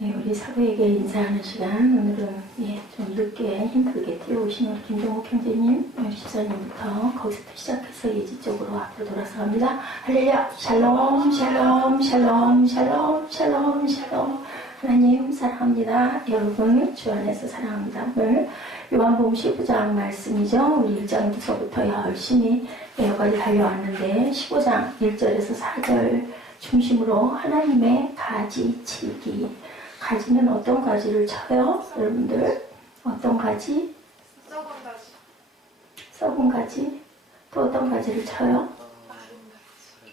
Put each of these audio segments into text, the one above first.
네, 우리 사부에게 인사하는 시간, 오늘은 좀 늦게 힘들게 뛰어오신 우리 김종욱 형제님, 집사님부터 거기서부터 시작해서 예지적으로 앞으로 돌아서 갑니다. 할렐루야, 샬롬, 샬롬, 샬롬, 샬롬, 샬롬, 샬롬. 하나님 사랑합니다. 여러분 주 안에서 사랑합니다. 오늘 요한복음 15장 말씀이죠. 우리 1장부터 열심히 여기까지 달려왔는데 15장 1절에서 4절 중심으로 하나님의 가지치기. 가지는 어떤 가지를 쳐요? 여러분들 어떤 가지? 썩은 가지. 썩은 가지. 또 어떤 가지를 쳐요?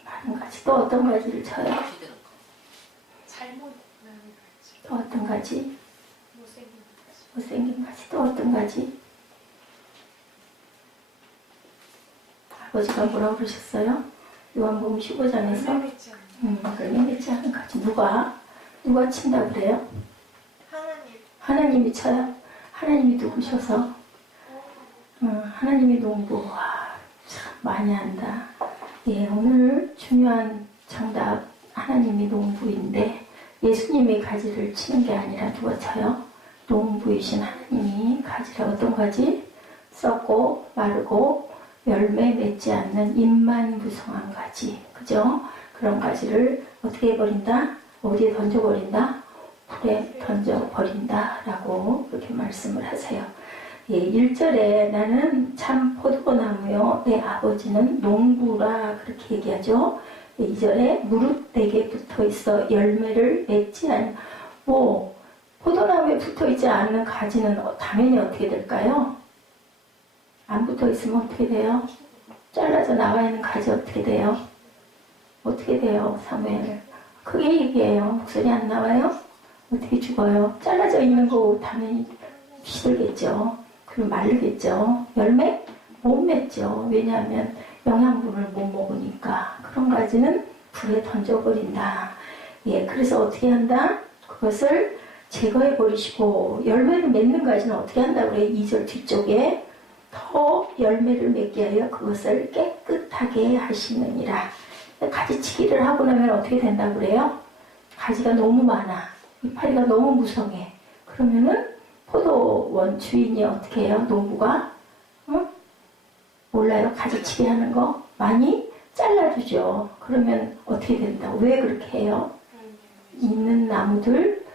마른 가지. 또 어떤 가지를 쳐요? 잘못 나는 가지. 또 어떤 가지? 못생긴 가지. 못생긴 가지. 또 어떤 가지? 아버지가 뭐라고 그러셨어요? 요한복음 15장에서 열매 맺지 않은 가지. 누가 친다 그래요? 하나님. 하나님이 쳐요. 하나님이 누구셔서? 하나님이 농부. 와, 참 많이 한다. 예, 오늘 중요한 정답. 하나님이 농부인데 예수님이 가지를 치는 게 아니라 누가 쳐요? 농부이신 하나님이 가지를 어떤 가지? 썩고 마르고 열매 맺지 않는 잎만무성한 가지. 그죠? 그런 가지를 어떻게 해버린다? 어디에 던져버린다? 불에 던져버린다 라고 그렇게 말씀을 하세요. 예, 1절에 나는 참 포도나무요 내 아버지는 농부라 그렇게 얘기하죠. 2절에 무릇 내게 붙어있어 열매를 맺지 않는 포도나무에 붙어있지 않는 가지는 당연히 어떻게 될까요? 안 붙어있으면 어떻게 돼요? 잘라져 나와 있는 가지 어떻게 돼요? 어떻게 돼요? 사무엘 크게 얘기해요. 목소리 안 나와요? 어떻게 죽어요? 잘라져 있는 거 당연히 시들겠죠. 그리고 마르겠죠. 열매? 못 맺죠. 왜냐하면 영양분을 못 먹으니까. 그런 가지는 불에 던져버린다. 예, 그래서 어떻게 한다? 그것을 제거해버리시고 열매를 맺는 가지는 어떻게 한다 그래? 2절 뒤쪽에 더 열매를 맺게 하여 그것을 깨끗하게 하시느니라. 가지치기를 하고 나면 어떻게 된다 그래요? 가지가 너무 많아. 이파리가 너무 무성해. 그러면은 포도원 주인이 어떻게 해요? 농부가? 몰라요? 가지치기 하는 거? 많이 잘라주죠. 그러면 어떻게 된다고? 왜 그렇게 해요? 있는 나무들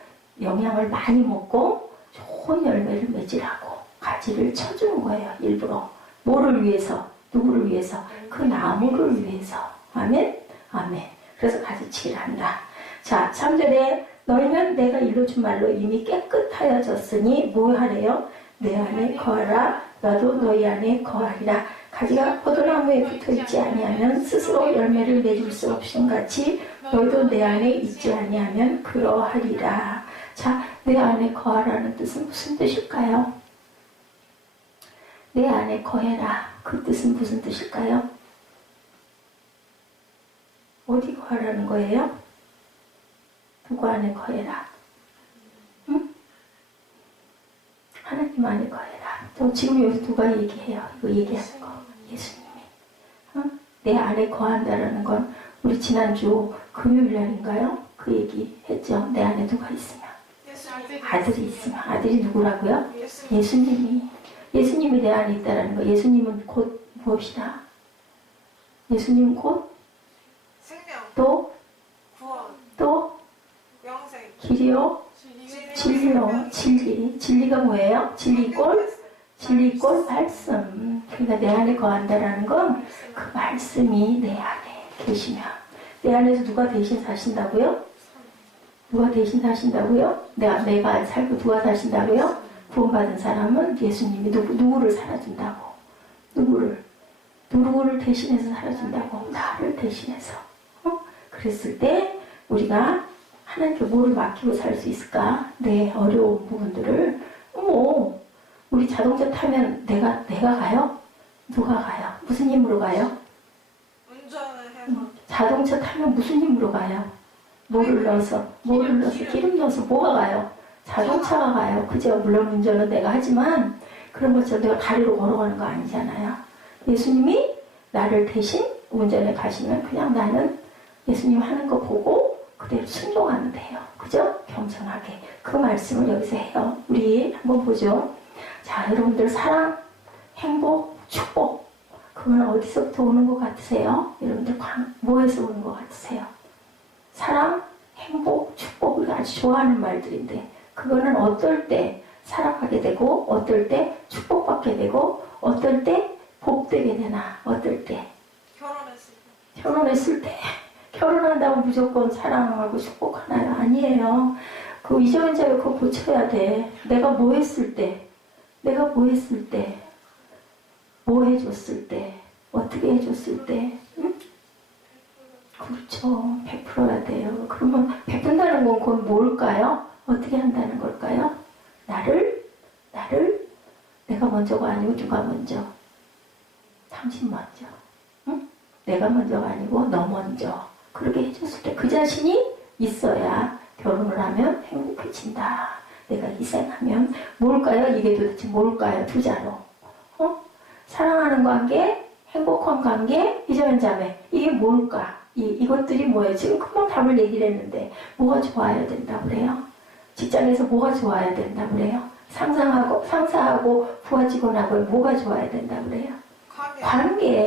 영양을 많이 먹고 좋은 열매를 맺으라고 가지를 쳐주는 거예요. 일부러. 뭐를 위해서? 누구를 위해서? 그 나무를 위해서. 아멘? 아멘. 그래서 가지치기를 한다. 자, 3절에 너희는 내가 일러준 말로 이미 깨끗하여졌으니 뭐 하래요? 내 안에 거하라. 나도 너희 안에 거하리라. 가지가 포도나무에 붙어있지 아니하면 스스로 열매를 맺을 수 없음 같이 너희도 내 안에 있지 아니하면 그러하리라. 자, 내 안에 거하라는 뜻은 무슨 뜻일까요? 내 안에 거해라. 그 뜻은 무슨 뜻일까요? 어디 거하라는 거예요? 누구 안에 거해라? 응? 하나님 안에 거해라. 또 지금 여기서 누가 얘기해요? 이거 얘기하는 거. 예수님이. 내 안에 거한다라는 건 우리 지난주 금요일 날인가요? 그 얘기 했죠. 내 안에 누가 있으면. 아들이 있으면. 아들이 누구라고요? 예수님이. 예수님이 내 안에 있다라는 거. 예수님은 곧 무엇이다? 예수님은 곧 생명. 또 구원. 또 영생. 길이요? 진리요. 진리가 뭐예요? 진리꼴 말씀. 그러니까 내 안에 거한다라는 건 그 말씀이 내 안에 계시면. 내 안에서 누가 대신 사신다고요? 누가 대신 사신다고요? 내가 살고 누가 사신다고요? 구원받은 사람은 예수님이 누구를 살아준다고? 누구를 대신해서 살아준다고? 나를 대신해서. 그랬을 때 우리가 하나님께 뭐를 맡기고 살 수 있을까? 내 어려운 부분들을. 우리 자동차 타면 내가 가요? 누가 가요? 무슨 힘으로 가요? 운전을 해서. 자동차 타면 무슨 힘으로 가요? 뭐를 넣어서 기름 넣어서 뭐가 가요? 자동차가 가요. 그죠? 물론 운전은 내가 하지만 그런 것처럼 내가 다리로 걸어가는 거 아니잖아요. 예수님이 나를 대신 운전에 가시면 그냥 나는 예수님 하는 거 보고 그대로 순종하면 돼요. 그죠? 겸손하게. 그 말씀을 여기서 해요. 우리 한번 보죠. 자, 여러분들 사랑, 행복, 축복. 그건 어디서부터 오는 것 같으세요? 여러분들 뭐에서 오는 것 같으세요? 사랑, 행복, 축복. 우리가 아주 좋아하는 말들인데 그거는 어떨 때 사랑하게 되고 어떨 때 축복받게 되고 어떨 때 복되게 되나 어떨 때 결혼했을 때 결혼한다고 무조건 사랑하고 축복하나요? 아니에요. 그 이정현 자가 그거 고쳐야 돼. 내가 뭐 했을 때 뭐 해줬을 때 어떻게 해줬을 때 응? 그렇죠. 베풀어야 돼요. 그러면 베푼다는 건 그건 뭘까요? 어떻게 한다는 걸까요? 나를 내가 먼저가 아니고 누가 먼저? 당신 먼저. 응? 내가 먼저가 아니고 너 먼저. 그렇게 해줬을 때 그 자신이 있어야 결혼을 하면 행복해진다. 내가 희생하면 뭘까요? 이게 도대체 뭘까요? 두 자로. 사랑하는 관계, 행복한 관계, 이정현 자매. 이게 뭘까? 이것들이 뭐예요? 지금 금방 답을 얘기를 했는데 뭐가 좋아야 된다고 그래요? 직장에서 뭐가 좋아야 된다고 그래요? 상사하고 부하 직원하고 뭐가 좋아야 된다고 그래요?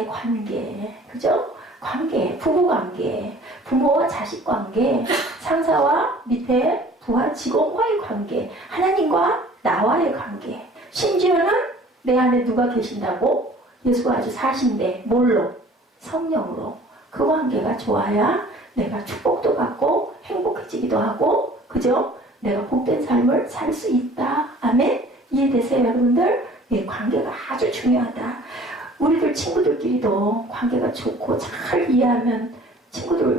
관계. 그죠? 관계, 부부관계, 부모와 자식관계, 상사와 밑에 부하 직원과의 관계, 하나님과 나와의 관계, 심지어는 내 안에 누가 계신다고? 예수가 아주 사신데 뭘로? 성령으로. 그 관계가 좋아야 내가 축복도 받고 행복해지기도 하고 그죠? 내가 복된 삶을 살 수 있다. 아멘? 이해되세요 여러분들? 예, 관계가 아주 중요하다. 우리들 친구들끼리도 관계가 좋고 잘 이해하면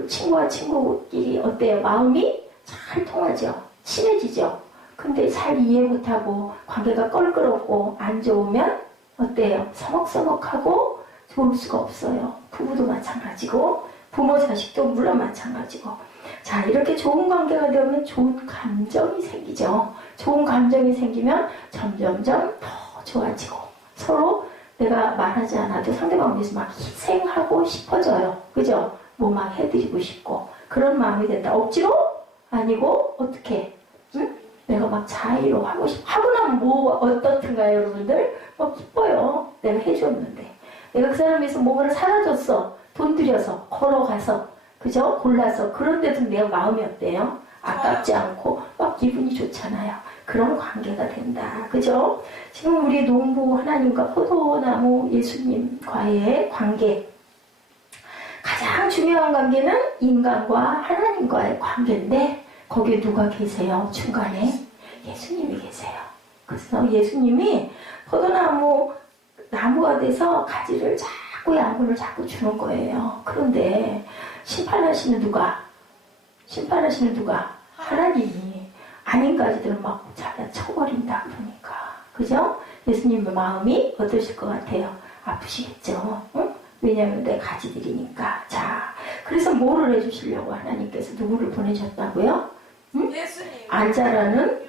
친구와 친구끼리 어때요? 마음이 잘 통하죠. 친해지죠. 근데 잘 이해 못하고 관계가 껄끄럽고 안 좋으면 어때요? 서먹서먹하고 좋을 수가 없어요. 부부도 마찬가지고 부모 자식도 물론 마찬가지고. 자, 이렇게 좋은 관계가 되면 좋은 감정이 생기죠. 좋은 감정이 생기면 점점점 더 좋아지고 서로 내가 말하지 않아도 상대방을 위해서 막 희생하고 싶어져요. 그죠? 뭐 막 해드리고 싶고 그런 마음이 된다. 억지로? 아니고 어떻게? 응? 내가 막 자의로 하고 하고 나면 뭐 어떻든가요 여러분들? 기뻐요. 내가 해줬는데 내가 그 사람 위해서 뭔가를 사라졌어. 돈 들여서 걸어가서 그죠? 골라서 그런데도 내가 마음이 어때요? 아깝지 않고 막 기분이 좋잖아요. 그런 관계가 된다. 그죠? 지금 우리 농부 하나님과 포도나무 예수님과의 관계 가장 중요한 관계는 인간과 하나님과의 관계인데 거기에 누가 계세요? 중간에 예수님이 계세요. 그래서 예수님이 나무가 돼서 가지를 자꾸 양분을 자꾸 주는 거예요. 그런데 심판하시는 누가? 하나님이 아닌 가지들은 막 자기가 쳐버린다 그러니까. 그죠? 예수님의 마음이 어떠실 것 같아요? 아프시겠죠? 응? 왜냐하면 내 가지들이니까. 자, 그래서 뭐를 해주시려고 하나님께서 누구를 보내셨다고요? 응? 예수님. 안 자라는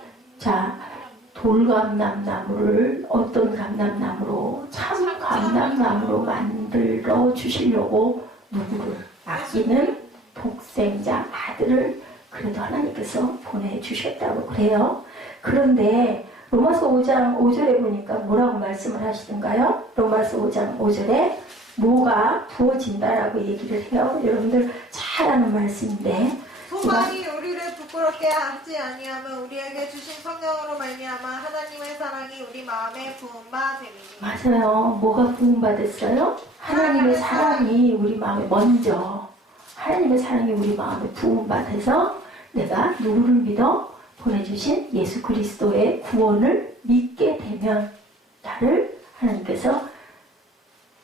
돌감람나무를 어떤 감람나무로 참 감람나무로 만들어 주시려고 누구를 아끼는 독생자 아들을 그래도 하나님께서 보내주셨다고 그래요. 그런데 로마서 5장 5절에 보니까 뭐라고 말씀을 하시던가요? 로마서 5장 5절에 뭐가 부어진다라고 얘기를 해요. 여러분들 잘 아는 말씀인데 소망이 우리를 부끄럽게 하지 아니하면 우리에게 주신 성령으로 말미암아 하나님의 사랑이 우리 마음에 부음바 되니. 맞아요. 뭐가 부음받았어요? 하나님의 사랑이 우리 마음에 먼저 하나님의 사랑이 우리 마음에 부음받아서 내가 누구를 믿어? 보내주신 예수 그리스도의 구원을 믿게 되면 나를 하나님께서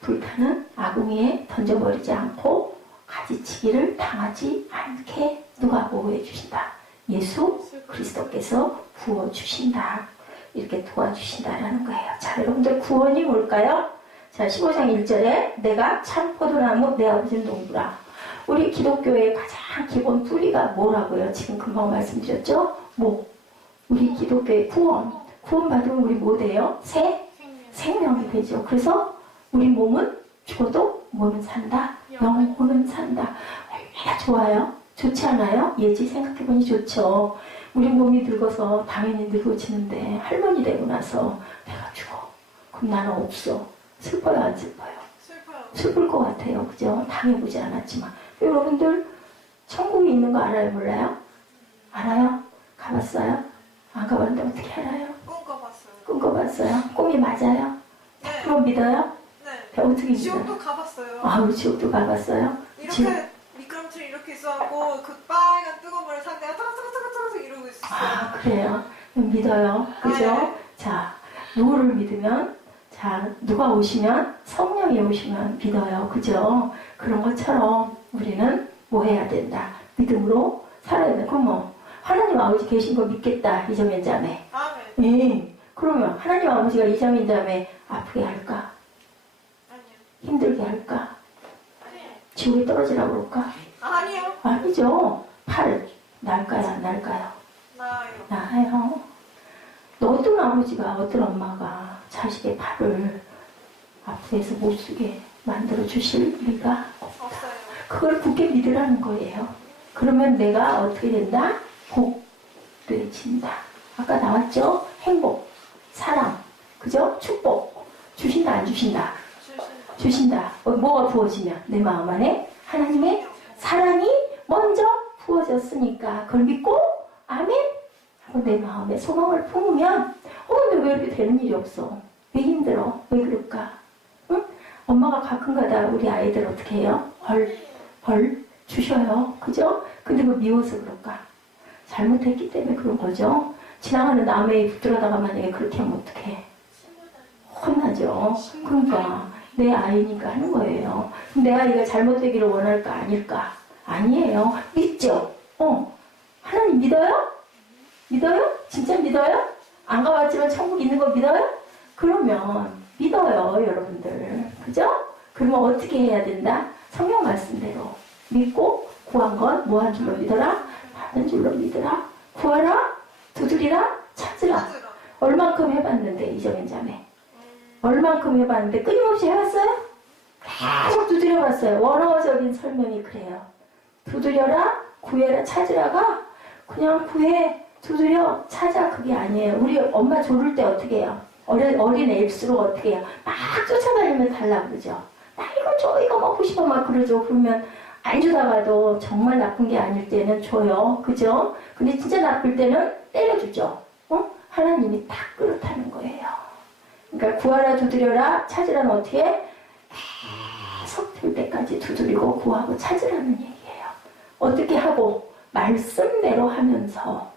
불타는 아궁이에 던져버리지 않고 가지치기를 당하지 않게 누가 보호해 주신다. 예수 그리스도께서 부어주신다. 이렇게 도와주신다라는 거예요. 자, 여러분들 구원이 뭘까요? 자, 15장 1절에 내가 참 포도나무 내 아버지는 농부라. 우리 기독교의 가장 기본 뿌리가 뭐라고요? 지금 금방 말씀드렸죠? 우리 기독교의 구원 받으면 우리 뭐 돼요? 생명이 되죠. 그래서 우리 몸은 죽어도 몸은 산다. 영혼은 산다. 얼마나 좋아요? 좋지 않아요? 예지 생각해보니 좋죠. 우리 몸이 늙어서 당연히 늙어지는데 할머니 되고 나서 내가 죽어. 그럼 나는 없어. 슬퍼요, 안 슬퍼요? 슬퍼요. 슬플 것 같아요. 그죠? 당해보지 않았지만. 여러분들 천국이 있는 거 알아요? 몰라요? 알아요? 가봤어요? 안 가봤는데 어떻게 알아요? 꿈꿔봤어요. 꿈꿔봤어요? 꿈이 맞아요? 네. 그럼 믿어요? 네. 어떻게 믿어요? 지옥도 가봤어요. 아, 우리 지옥도 가봤어요? 이렇게 미끄럼틀 이렇게 있어갖고 그 빨간 뜨거운 물을 상대가 따가따가따가따가 이러고 있었어요. 아, 그래요? 믿어요. 그죠? 네. 자, 누구를 믿으면, 자, 누가 오시면, 성령이 오시면 믿어요. 그죠? 그런 것처럼 우리는 뭐 해야 된다? 믿음으로 살아야 돼. 그럼 뭐, 하나님 아버지 계신 거 믿겠다. 이정현 자매. 아멘. 예. 그러면 하나님 아버지가 이정현 자매 아프게 할까? 아니요. 힘들게 할까? 아니요. 지옥에 떨어지라고 그럴까? 아니요. 아니죠. 팔, 날까요? 안 날까요? 나요. 나요. 어떤 아버지가, 어떤 엄마가 자식의 팔을 아프게 해서 못 쓰게 만들어 주실 리가 없다. 없어요. 그걸 굳게 믿으라는 거예요. 그러면 내가 어떻게 된다? 복되어진다. 아까 나왔죠? 행복, 사랑, 그죠? 축복. 주신다, 안 주신다? 주신다. 뭐가 부어지면? 내 마음 안에 하나님의 사랑이 먼저 부어졌으니까 그걸 믿고 아멘 하고 내 마음에 소망을 품으면 근데 왜 이렇게 되는 일이 없어? 왜 힘들어? 왜 그럴까? 응? 엄마가 가끔가다 우리 아이들 어떻게 해요? 벌 주셔요. 그죠? 근데 그 미워서 그럴까? 잘못했기 때문에 그런 거죠. 지나가는 남의 붙들어다가 만약에 그렇게 하면 어떡해? 혼나죠. 그러니까 내 아이니까 하는 거예요. 내 아이가 잘못되기를 원할까 아닐까? 아니에요. 믿죠? 하나님 믿어요? 믿어요? 진짜 믿어요? 안 가봤지만 천국 있는 거 믿어요? 그러면 믿어요, 여러분들. 그죠? 그러면 어떻게 해야 된다? 성경 말씀대로 믿고 구한 건 뭐 한 줄로 믿어라? 받은 줄로 믿어라. 구하라? 두드리라? 찾으라. 얼만큼 해봤는데 이정현 자매. 얼만큼 해봤는데 끊임없이 해봤어요? 계속 두드려봤어요. 원어적인 설명이 그래요. 두드려라, 구해라, 찾으라가 그냥 구해, 두드려, 찾아 그게 아니에요. 우리 엄마 조를 때 어떻게 해요? 어린 애일수록 어떻게 해요? 막 쫓아다니면 달라 그러죠. 나 이거 줘, 이거 먹고 싶어 막 그러죠. 그러면 안 주다가도 정말 나쁜 게 아닐 때는 줘요. 그죠? 근데 진짜 나쁠 때는 때려주죠. 하나님이 딱 그렇다는 거예요. 그러니까 구하라, 두드려라, 찾으라는 어떻게 계속 될 때까지 두드리고 구하고 찾으라는 얘기예요. 어떻게 하고 말씀대로 하면서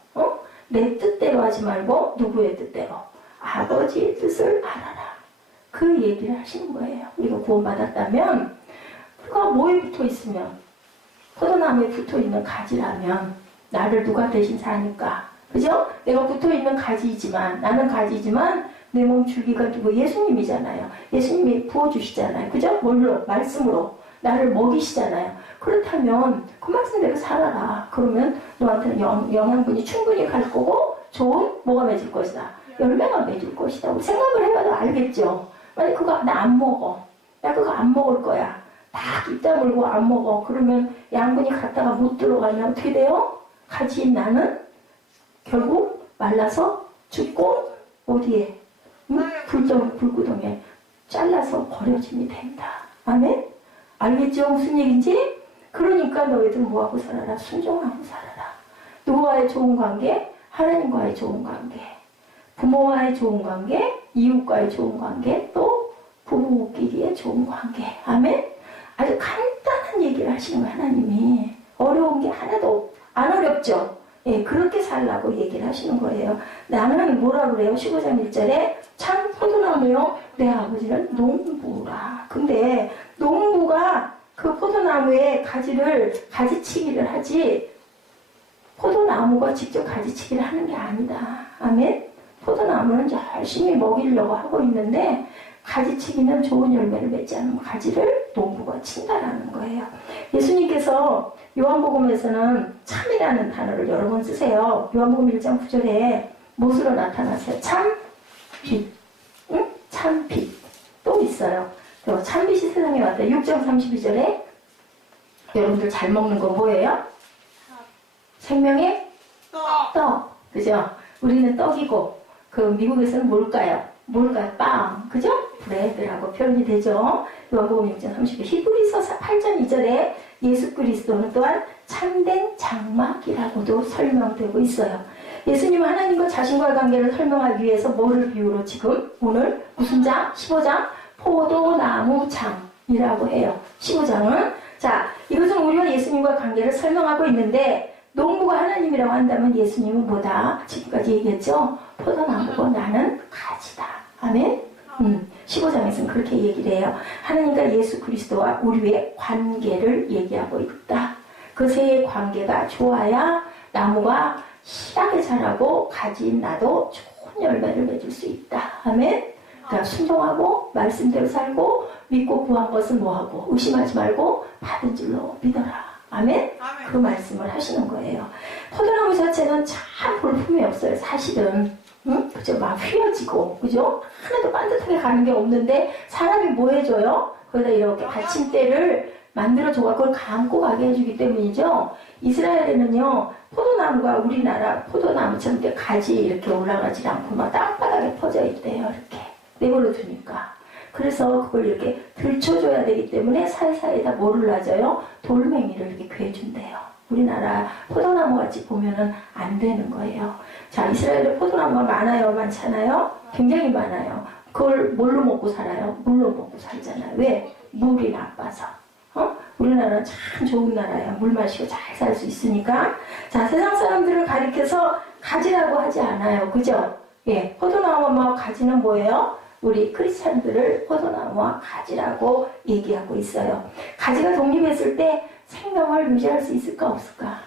내 뜻대로 하지 말고 누구의 뜻대로 아버지의 뜻을 알아라. 그 얘기를 하시는 거예요. 우리가 구원받았다면 그가 뭐에 붙어 있으면 포도나무에 붙어 있는 가지라면 나를 누가 대신 사니까 그죠? 내가 붙어 있는 가지이지만 나는 가지지만 내 몸 줄기가 누구? 예수님이잖아요. 예수님이 부어주시잖아요. 그죠? 뭘로? 말씀으로 나를 먹이시잖아요. 그렇다면 그 말씀대로 살아라. 그러면 너한테는 영양분이 충분히 갈 거고 좋은 뭐가 맺을 것이다. 열매가 맺을 것이다. 우리 생각을 해봐도 알겠죠? 만약 그거 나 안 먹어. 나 그거 안 먹을 거야. 딱 입 다물고 안 먹어. 그러면 양분이 갔다가 못 들어가면 어떻게 돼요? 가지인 나는 결국 말라서 죽고 어디에? 불구덩이에 잘라서 버려짐이 된다. 아멘? 알겠죠? 무슨 얘기인지? 그러니까 너희들 뭐하고 살아라? 순종하고 살아라. 누구와의 좋은 관계? 하나님과의 좋은 관계. 부모와의 좋은 관계, 이웃과의 좋은 관계, 또 부부끼리의 좋은 관계. 아멘? 아주 간단한 얘기를 하시는 거예요, 하나님이. 어려운 게 하나도 안 어렵죠? 예, 그렇게 살라고 얘기를 하시는 거예요. 나는 뭐라 그래요? 15장 1절에 참 포도나무요, 내 아버지는 농부라. 근데 농부가 그 포도나무에 가지치기를 하지 포도나무가 직접 가지치기를 하는 게 아니다. 아멘? 포도나무는 열심히 먹이려고 하고 있는데 가지치기는 좋은 열매를 맺지 않으면 가지를 농부가 친다라는 거예요. 예수님께서 요한복음에서는 참이라는 단어를 여러 번 쓰세요. 요한복음 1장 9절에 무엇으로 나타나세요? 참빛. 응? 참빛. 또 있어요. 참빛이 세상에 왔다. 6장 32절에 여러분들 잘 먹는 거 뭐예요? 생명의 떡. 떡. 그죠? 우리는 떡이고, 그 미국에서는 뭘까요? 빵. 그죠? 브레드라고 표현이 되죠. 요한복음 6장 30절. 히브리서 8장 2절에 예수 그리스도는 또한 참된 장막이라고도 설명되고 있어요. 예수님은 하나님과 자신과의 관계를 설명하기 위해서 뭐를 비유로 지금 오늘 무슨 장? 15장? 포도나무 장이라고 해요. 15장은. 자, 이것은 우리와 예수님과 관계를 설명하고 있는데 농부가 하나님이라고 한다면 예수님은 뭐다? 지금까지 얘기했죠? 포도나무고 나는 가지다. 아멘? 15장에서는 그렇게 얘기를 해요. 하나님과 예수 그리스도와 우리의 관계를 얘기하고 있다. 그 세 관계가 좋아야 나무가 실하게 자라고 가지 나도 좋은 열매를 맺을 수 있다. 아멘? 그러니까 순종하고 말씀대로 살고 믿고 구한 것은 뭐하고 의심하지 말고 받은 줄로 믿어라. 아멘? 그 말씀을 하시는 거예요. 포도나무 자체는 참 볼품이 없어요. 사실은. 응? 그죠? 막 휘어지고, 그죠? 하나도 반듯하게 가는 게 없는데, 사람이 뭐 해줘요? 거기다 이렇게 받침대를 만들어줘서 그걸 감고 가게 해주기 때문이죠. 이스라엘에는요, 포도나무가 우리나라 포도나무처럼 이렇게 가지 이렇게 올라가지 않고 막 땅바닥에 퍼져 있대요. 이렇게. 내버려 두니까. 그래서 그걸 이렇게 들춰줘야 되기 때문에 사이사이에다 뭐를 놔줘요? 돌멩이를 이렇게 괴준대요. 우리나라 포도나무 같이 보면은 안 되는 거예요. 자, 이스라엘에 포도나무가 많아요? 많잖아요? 굉장히 많아요. 그걸 뭘로 먹고 살아요? 물로 먹고 살잖아요. 왜? 물이 나빠서. 우리나라는 참 좋은 나라예요. 물 마시고 잘 살 수 있으니까. 자, 세상 사람들을 가리켜서 가지라고 하지 않아요. 그죠? 예, 포도나무와 가지는 뭐예요? 우리 크리스찬들을 포도나무와 가지라고 얘기하고 있어요. 가지가 독립했을 때 생명을 유지할 수 있을까 없을까?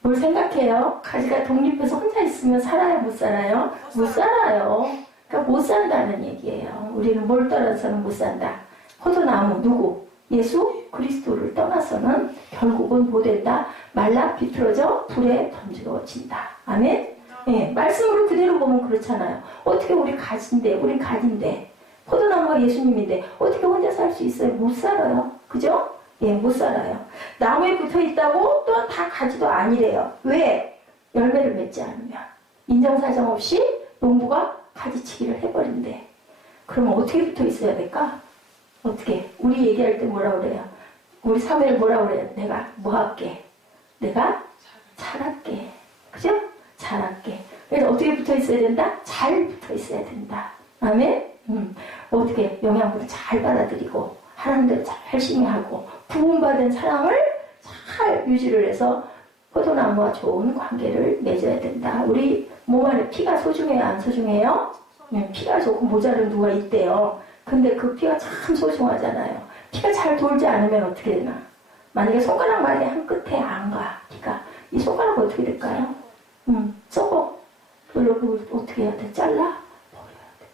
뭘 생각해요? 가지가 독립해서 혼자 있으면 살아요? 못 살아요? 못 살아요. 그러니까 못 산다는 얘기예요. 우리는 뭘 떠나서는 못 산다. 포도나무 누구? 예수 그리스도를 떠나서는 결국은 뭐 된다? 말라 비틀어져 불에 던져진다. 아멘? 예, 말씀으로 그대로 보면 그렇잖아요. 어떻게 우리 가지인데, 우리 가지인데, 포도나무가 예수님인데 어떻게 혼자 살 수 있어요? 못 살아요. 그죠? 예, 못 살아요. 나무에 붙어 있다고 또 다 가지도 아니래요. 왜? 열매를 맺지 않으면. 인정사정 없이 농부가 가지치기를 해버린대. 그러면 어떻게 붙어 있어야 될까? 어떻게? 우리 얘기할 때 뭐라 그래요? 우리 사회를 뭐라 그래요? 내가 뭐 할게? 내가 잘할게. 그죠? 잘할게. 그래서 어떻게 붙어 있어야 된다? 잘 붙어 있어야 된다. 아멘? 어떻게? 영양분을 잘 받아들이고 하나님대로 잘 열심히 하고 부흥받은 사랑을 잘 유지를 해서 포도나무와 좋은 관계를 맺어야 된다. 우리 몸 안에 피가 소중해요? 안 소중해요? 피가 조금 모자른 누가 있대요. 근데 그 피가 참 소중하잖아요. 피가 잘 돌지 않으면 어떻게 되나? 만약에 손가락만이 한 끝에 안 가, 피가. 이 손가락 어떻게 될까요? 썩어. 그걸 어떻게 해야 돼? 잘라? 버려야 돼.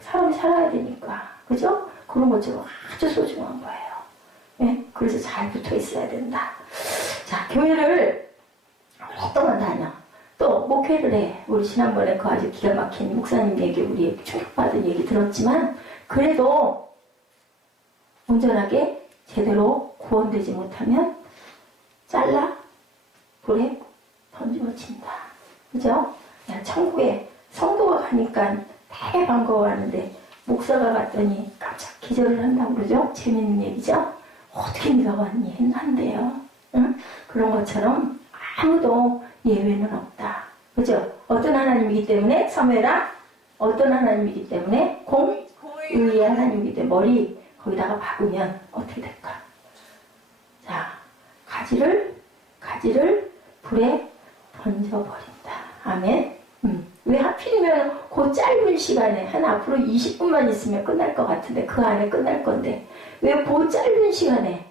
사람이 살아야 되니까. 그죠? 그런 것처럼 아주 소중한 거예요. 네? 그래서 잘 붙어 있어야 된다. 자, 교회를 오랫동안 다녀. 또 목회를 해. 우리 지난번에 그 아주 기가 막힌 목사님 얘기, 우리 충격받은 얘기 들었지만 그래도 온전하게 제대로 구원되지 못하면 잘라 불에 던져진다. 그죠? 야, 천국에 성도가 가니까 되게 반가워하는데 목사가 갔더니 깜짝 기절을 한다고 그러죠? 재밌는 얘기죠? 어떻게 네가 왔니? 한대요. 응? 그런 것처럼 아무도 예외는 없다. 그죠? 어떤 하나님이기 때문에 사무엘아 어떤 하나님이기 때문에 공의의 하나님이기 때문에 머리 거기다가 박으면 어떻게 될까? 자, 가지를 불에 던져버린다. 아멘. 왜 하필이면 그 짧은 시간에 한 앞으로 20분만 있으면 끝날 것 같은데 그 안에 끝날 건데 왜 그 짧은 시간에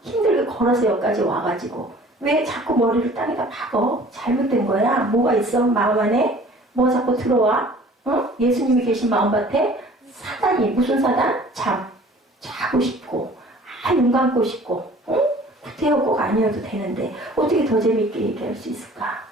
힘들게 걸어서 여기까지 와가지고 왜 자꾸 머리를 땅에다 박어? 잘못된 거야. 뭐가 있어? 마음 안에? 뭐가 자꾸 들어와? 예수님이 계신 마음밭에 사단이 무슨 사단? 자고 싶고 눈 감고 싶고 구태여 꼭 아니어도 되는데 어떻게 더 재밌게 얘기할 수 있을까?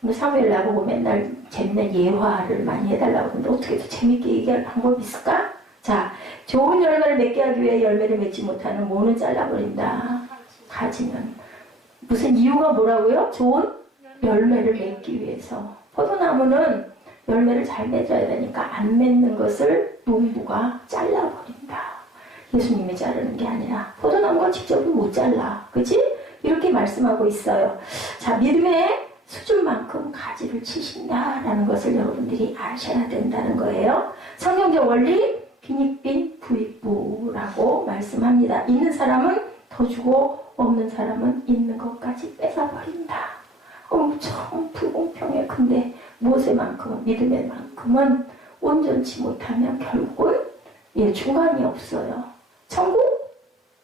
근데 사무엘 나보고 맨날 재밌는 예화를 많이 해달라고 하는데 어떻게 더 재밌게 얘기할 방법이 있을까? 자, 좋은 열매를 맺게 하기 위해 열매를 맺지 못하는 모는 잘라버린다. 가지는 무슨 이유가 뭐라고요? 좋은 열매를 맺기 위해서. 포도나무는 열매를 잘 맺어야 되니까 안 맺는 것을 농부가 잘라버린다. 예수님이 자르는 게 아니라 포도나무가 직접 못 잘라. 그치? 이렇게 말씀하고 있어요. 자, 믿음의 수준만큼 가지를 치신다라는 것을 여러분들이 아셔야 된다는 거예요. 성경적 원리 빈익빈 부익부라고 말씀합니다. 있는 사람은 더 주고 없는 사람은 있는 것까지 뺏어버린다. 참 불공평해. 근데 무엇에만큼은 믿음에만큼은 온전치 못하면 결국은 중간이 없어요. 천국,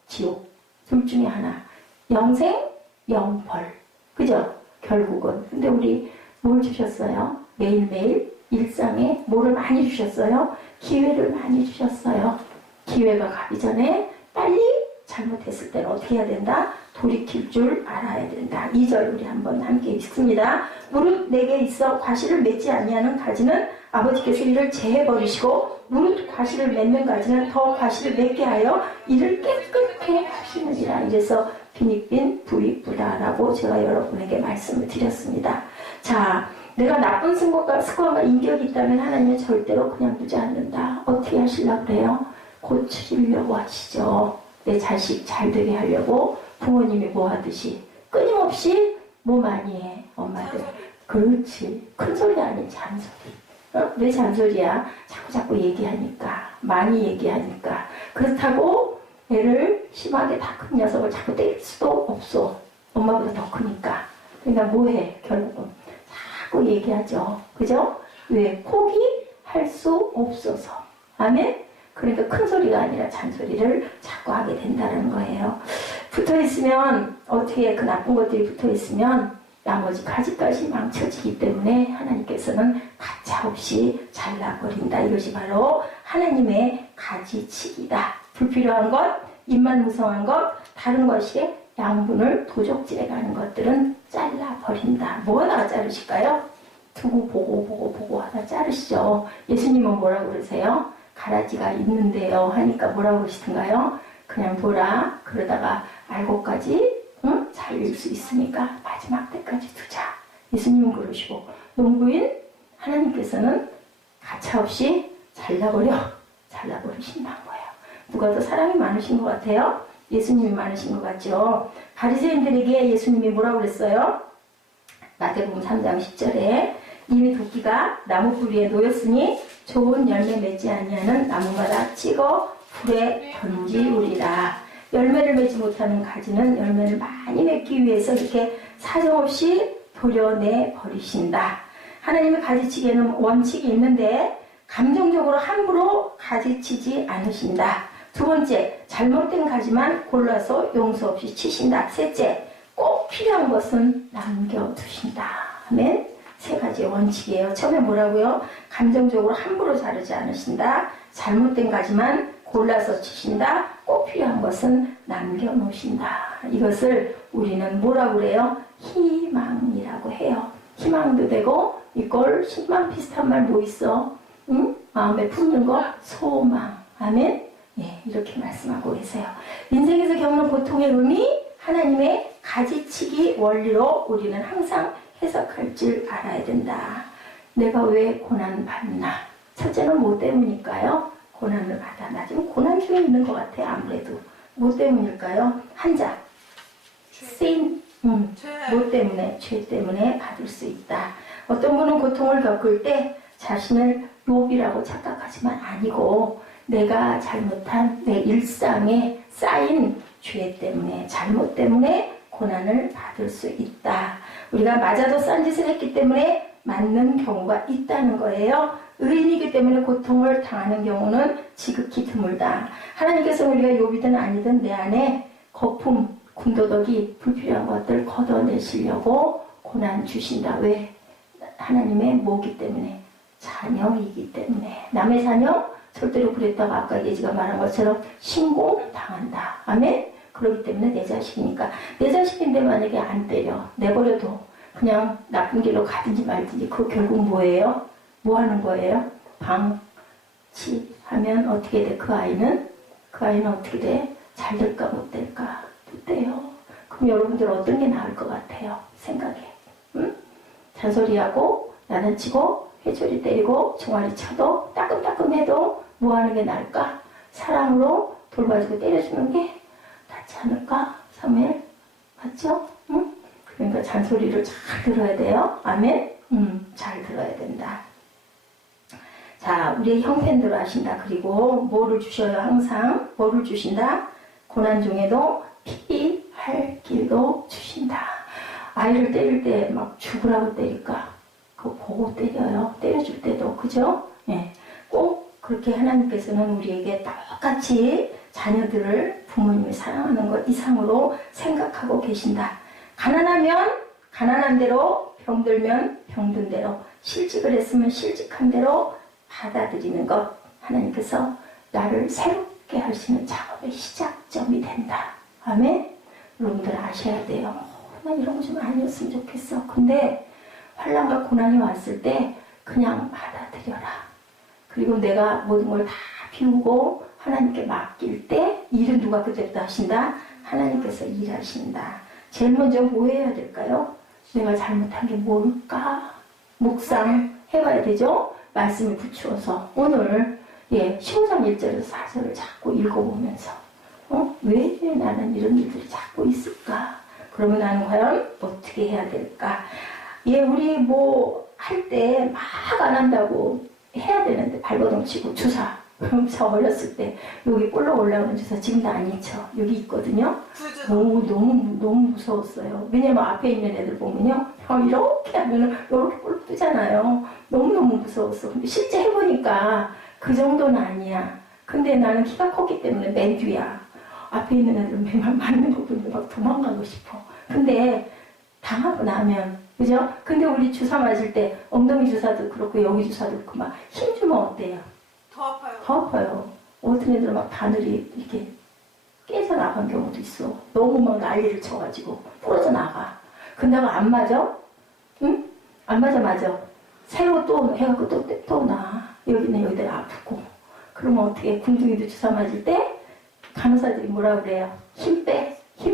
지옥 둘 중에 하나. 영생, 영벌. 그죠? 결국은. 근데 우리 뭘 주셨어요? 매일매일 일상에 뭐를 많이 주셨어요? 기회를 많이 주셨어요. 기회가 가기 전에 빨리 잘못했을 때는 어떻게 해야 된다? 돌이킬 줄 알아야 된다. 2절 우리 한번 함께 읽습니다. 무릇 내게 있어 과실을 맺지 아니하는 가지는 아버지께서 이를 제해버리시고 무릇 과실을 맺는 가지는 더 과실을 맺게 하여 이를 깨끗게 하시느니라. 이래서 빈익빈 부익부다라고 제가 여러분에게 말씀을 드렸습니다. 자, 내가 나쁜 습관과 인격이 있다면 하나님은 절대로 그냥 두지 않는다. 어떻게 하시려고 그래요? 고치려고 하시죠. 내 자식 잘 되게 하려고 부모님이 뭐 하듯이 끊임없이 뭐 많이 해. 엄마들. 그렇지. 큰소리 아닌 잔소리. 왜 잔소리야? 자꾸 얘기하니까. 많이 얘기하니까. 그렇다고 애를 심하게 다 큰 녀석을 자꾸 때릴 수도 없어. 엄마보다 더 크니까. 그러니까 뭐해? 결국은 자꾸 얘기하죠. 그죠? 왜? 포기할 수 없어서. 아멘? 그러니까 큰 소리가 아니라 잔소리를 자꾸 하게 된다는 거예요. 붙어있으면 어떻게 그 나쁜 것들이 붙어있으면 나머지 가지까지 망쳐지기 때문에 하나님께서는 가차없이 잘라버린다. 이것이 바로 하나님의 가지치기다. 불필요한 것, 입만 무성한 것, 다른 것이 양분을 도적질해 가는 것들은 잘라버린다. 뭐하다가 자르실까요? 두고 보고 하다 자르시죠. 예수님은 뭐라고 그러세요? 가라지가 있는데요 하니까 뭐라고 그러시던가요? 그냥 둬라. 그러다가 알고까지 잘릴 수 있으니까 마지막 때까지 두자. 예수님은 그러시고 농부인 하나님께서는 가차없이 잘라버리신다는 거예요. 누가 더 사랑이 많으신 것 같아요? 예수님이 많으신 것 같죠? 바리새인들에게 예수님이 뭐라고 그랬어요? 마태복음 3장 10절에 이미 도끼가 나무 뿌리 위에 놓였으니 좋은 열매 맺지 아니하는 나무마다 찍어 불에 던지우리라. 열매를 맺지 못하는 가지는 열매를 많이 맺기 위해서 이렇게 사정없이 도려내 버리신다. 하나님의 가지치기에는 원칙이 있는데 감정적으로 함부로 가지치지 않으신다. 두 번째, 잘못된 가지만 골라서 용서 없이 치신다. 셋째, 꼭 필요한 것은 남겨두신다. 아멘. 세 가지의 원칙이에요. 처음에 뭐라고요? 감정적으로 함부로 자르지 않으신다. 잘못된 가지만 골라서 치신다. 꼭 필요한 것은 남겨놓으신다. 이것을 우리는 뭐라고 그래요? 희망이라고 해요. 희망도 되고 이걸 희망 비슷한 말 뭐 있어? 응? 마음에 품는 거 소망. 아멘. 예, 이렇게 말씀하고 계세요. 인생에서 겪는 고통의 의미 하나님의 가지치기 원리로 우리는 항상 해석할 줄 알아야 된다. 내가 왜 고난 받나? 첫째는 뭐 때문일까요? 고난을 받아. 나 지금 고난 중에 있는 것 같아. 아무래도 뭐 때문일까요? 한자 sin. 뭐 때문에? 죄 때문에 받을 수 있다. 어떤 분은 고통을 겪을 때 자신을 욥이라고 착각하지만 아니고 내가 잘못한 내 일상에 쌓인 죄 때문에 잘못 때문에 고난을 받을 수 있다. 우리가 맞아도 싼 짓을 했기 때문에 맞는 경우가 있다는 거예요. 의인이기 때문에 고통을 당하는 경우는 지극히 드물다. 하나님께서 우리가 욥이든 아니든 내 안에 거품, 군더더기, 불필요한 것들 걷어내시려고 고난 주신다. 왜? 하나님의 뭐기 때문에? 자녀이기 때문에. 남의 자녀? 절대로 그랬다가 아까 예지가 말한 것처럼 신공당한다. 아멘? 그렇기 때문에 내 자식이니까. 내 자식인데 만약에 안 때려. 내버려도 그냥 나쁜 길로 가든지 말든지 그거 결국 뭐예요? 뭐 하는 거예요? 방치하면 어떻게 돼? 그 아이는 어떻게 돼? 잘 될까 못 될까? 못 돼요. 그럼 여러분들 어떤 게 나을 것 같아요? 생각해. 응? 잔소리하고 야단치고 회초리 때리고 종아리 쳐도 따끔따끔해도 뭐 하는 게 나을까? 사랑으로 돌봐주고 때려주는 게 낫지 않을까? 사무엘? 맞죠? 응? 그러니까 잔소리를 잘 들어야 돼요. 아멘? 잘 들어야 된다. 자, 우리의 형편대로 하신다. 그리고 뭐를 주셔요? 항상 뭐를 주신다? 고난 중에도 피할 길도 주신다. 아이를 때릴 때 막 죽으라고 때릴까? 그거 보고 때려요. 때려줄 때도. 그죠? 예. 꼭 그렇게 하나님께서는 우리에게 똑같이 자녀들을 부모님이 사랑하는 것 이상으로 생각하고 계신다. 가난하면 가난한 대로, 병들면 병든 대로, 실직을 했으면 실직한 대로 받아들이는 것. 하나님께서 나를 새롭게 하시는 작업의 시작점이 된다. 아멘? 여러분들 아셔야 돼요. 난 이런 거 좀 아니었으면 좋겠어. 근데 환난과 고난이 왔을 때 그냥 받아들여라. 그리고 내가 모든 걸 다 비우고 하나님께 맡길 때 일은 누가 그때부터 하신다? 하나님께서 일하신다. 제일 먼저 뭐 해야 될까요? 내가 잘못한 게 뭘까? 묵상해봐야 되죠? 말씀을 붙여서 오늘 15장 1절에서 4절을 자꾸 읽어보면서 왜 나는 이런 일들이 자꾸 있을까? 그러면 나는 과연 어떻게 해야 될까? 우리 뭐 할 때 막 안 한다고 해야 되는데 발버둥 치고 주사. 저 어렸을 때 여기 볼록 올라오는 주사 지금도 안 잊혀. 여기 있거든요. 너무 무서웠어요. 왜냐면 앞에 있는 애들 보면요. 이렇게 하면은 이렇게 볼록 뜨잖아요. 너무너무 무서웠어. 근데 실제 해보니까 그 정도는 아니야. 근데 나는 키가 컸기 때문에 맨 뒤야. 앞에 있는 애들은 맨날 맞는 거 보면 막 도망가고 싶어. 근데 당하고 나면 그죠? 근데 우리 주사 맞을 때 엉덩이 주사도 그렇고 여기 주사도 그렇고 막 힘주면 어때요? 더 아파요. 더 아파요. 어떤 애들은 막 바늘이 이렇게 깨져 나간 경우도 있어. 너무 막 난리를 쳐가지고 부러져 나가. 근데가 안 맞아? 응? 안 맞아. 새로 또 해갖고 또 나. 여기는 여기다 아프고. 그러면 어떻게 궁둥이도 주사 맞을 때 간호사들이 뭐라 그래요? 힘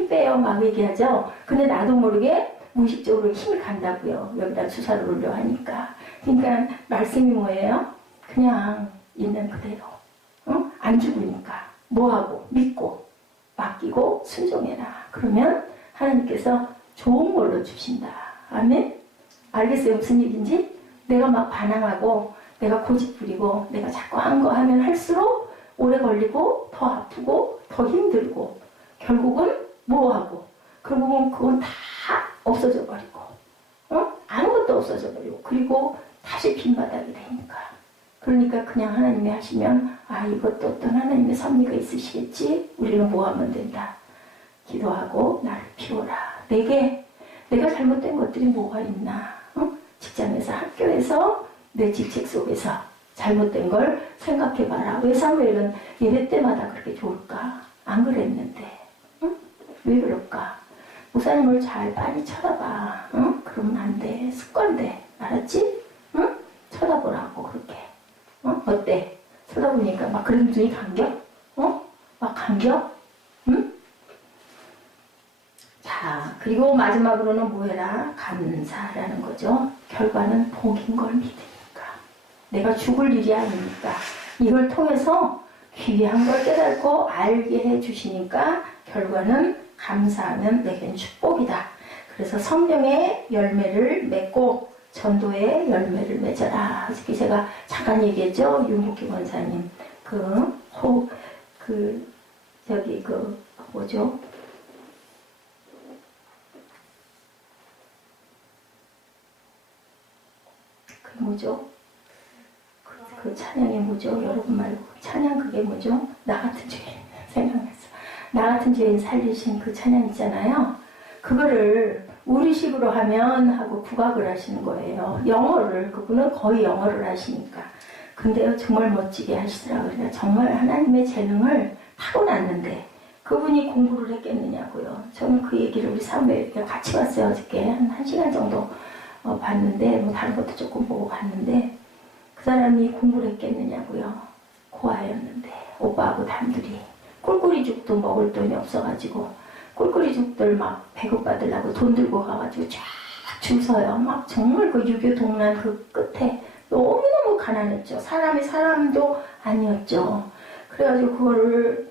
빼요 막 얘기하죠. 근데 나도 모르게 무의식적으로 힘이 간다고요. 여기다 주사를 올려 하니까. 그러니까 말씀이 뭐예요? 그냥 있는 그대로. 안 죽으니까. 뭐하고 믿고 맡기고 순종해라. 그러면 하나님께서 좋은 걸로 주신다. 아멘? 알겠어요? 무슨 얘기인지? 내가 막 반항하고 내가 고집 부리고 내가 자꾸 한 거 하면 할수록 오래 걸리고 더 아프고 더 힘들고 결국은 뭐하고 결국은 그건 다 없어져 버리고 아무것도 없어져 버리고 그리고 다시 빈바닥이 되니까 그러니까 그냥 하나님이 하시면 이것도 어떤 하나님의 섭리가 있으시겠지. 우리는 뭐 하면 된다. 기도하고 나를 비워라. 내가 잘못된 것들이 뭐가 있나. 직장에서 학교에서 내 직책 속에서 잘못된 걸 생각해봐라. 왜 사무엘은 예배 때마다 그렇게 좋을까? 안 그랬는데 왜 그럴까? 목사님을 잘 많이 쳐다봐. 그러면 안 돼. 습관돼. 알았지? 쳐다보라고 그렇게. 어때? 쳐다보니까 막 그런 눈이 감겨? 막 감겨? 자, 그리고 마지막으로는 뭐 해라? 감사라는 거죠. 결과는 복인 걸 믿으니까. 내가 죽을 일이 아니니까. 이걸 통해서 귀한 걸 깨닫고 알게 해주시니까 결과는 감사하면 내겐 축복이다. 그래서 성령의 열매를 맺고 전도의 열매를 맺어라. 어저께 제가 잠깐 얘기했죠. 윤국기 권사님 뭐죠? 뭐죠? 그 찬양이 뭐죠? 여러분 말고 찬양 그게 뭐죠? 나 같은 죄인 생각났어. 나 같은 죄인 살리신 그 찬양 있잖아요. 그거를 우리식으로 하면 하고 국악을 하시는 거예요. 영어를 그분은 거의 영어를 하시니까. 근데요 정말 멋지게 하시더라고요. 그러니까 정말 하나님의 재능을 타고났는데 그분이 공부를 했겠느냐고요. 저는 그 얘기를 우리 사무엘이랑 같이 봤어요. 어저께 한 1시간 정도 봤는데 뭐 다른 것도 조금 보고 봤는데 그 사람이 공부를 했겠느냐고요. 고아였는데 오빠하고 단둘이 꿀꿀이 죽도 먹을 돈이 없어가지고 꼴꼴이족들 막 배급받으려고 돈 들고 가가지고 쫙 줄 서요. 막 정말 그 유교 동란 그 끝에 너무너무 가난했죠. 사람이 사람도 아니었죠. 그래가지고 그거를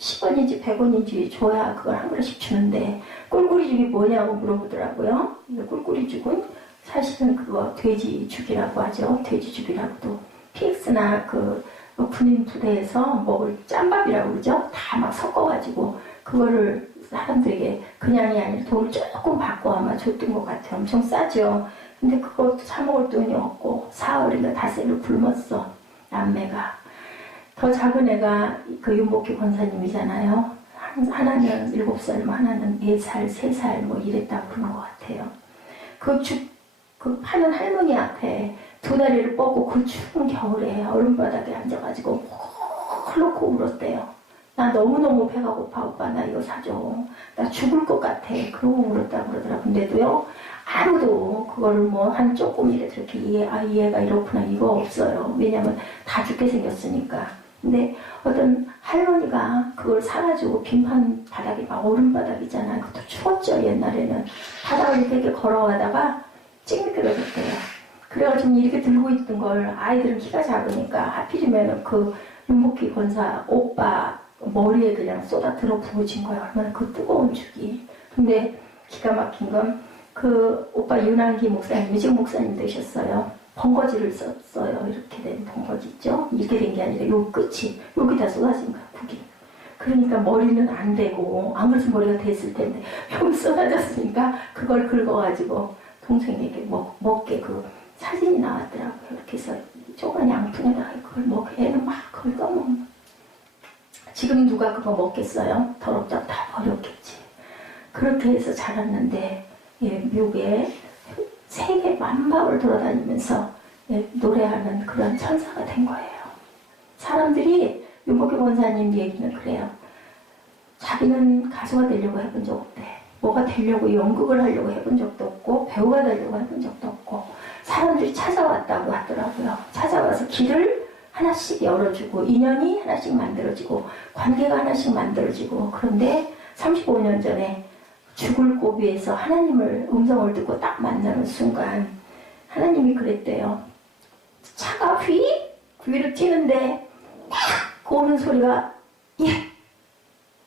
10원인지 100원인지 줘야 그걸 한 그릇씩 주는데 꿀꿀이죽이 뭐냐고 물어보더라고요. 꿀꿀이죽은 사실은 그거 돼지죽이라고 하죠. 돼지죽이라고도 PX나 그 군인 부대에서 먹을 짬밥이라고 그러죠. 다 막 섞어가지고 그거를 사람들에게 그냥이 아니라 돈을 조금 받고 아마 줬던 것 같아요. 엄청 싸죠. 근데 그것도 사 먹을 돈이 없고 사흘인가 닷새를 굶었어. 남매가. 더 작은 애가 그 윤복희 권사님이잖아요. 하나는 7살, 하나는 4살, 3살 뭐 이랬다고 그러는 것 같아요. 그 파는 할머니 앞에 두 다리를 뻗고 그 추운 겨울에 얼음바닥에 앉아가지고 콜록콜록 울었대요. 나 너무너무 배가 고파 오빠 나 이거 사줘. 나 죽을 것 같아. 그러고 울었다고 그러더라고요. 근데도요 아무도 그거를 뭐 한 조금이라도 이렇게 얘가 이렇구나 이거 없어요. 왜냐면 다 죽게 생겼으니까. 근데 어떤 할머니가 그걸 사가지고 빈판 바닥이 막 얼음바닥이잖아요. 그것도 추웠죠 옛날에는. 바닥을 이렇게 걸어가다가 찡그러졌대요. 그래가지고 이렇게 들고 있던 걸 아이들은 키가 작으니까 하필이면 그 윤복희 권사 오빠 머리에 그냥 쏟아 들어 부어진 거예요. 얼마나 그 뜨거운 죽이. 근데 기가 막힌 건 그 오빠 윤한기 목사님, 지금 목사님 되셨어요. 번거지를 썼어요. 이렇게 된 번거지 있죠? 이렇게 된 게 아니라 요 끝이 여기다 쏟아진 거야, 국이. 그러니까 머리는 안 되고 안 그래서 머리가 됐을 텐데 여기 쏟아졌으니까 그걸 긁어가지고 동생에게 먹게 그 사진이 나왔더라고요. 이렇게 해서 조그만 양푼에다가 그걸 애는 막 그걸 떠먹는. 지금 누가 그거 먹겠어요? 더럽다고 다 버렸겠지. 그렇게 해서 자랐는데 묘에 세계 만방을 돌아다니면서 노래하는 그런 천사가 된 거예요. 사람들이 윤복희 권사님 얘기는 그래요. 자기는 가수가 되려고 해본 적 없대. 뭐가 되려고 연극을 하려고 해본 적도 없고 배우가 되려고 해본 적도 없고 사람들이 찾아왔다고 하더라고요. 찾아와서 길을 하나씩 열어주고 인연이 하나씩 만들어지고 관계가 하나씩 만들어지고 그런데 35년 전에 죽을 고비에서 하나님을 음성을 듣고 딱 만나는 순간 하나님이 그랬대요. 차가 위로 튀는데 막 오는 소리가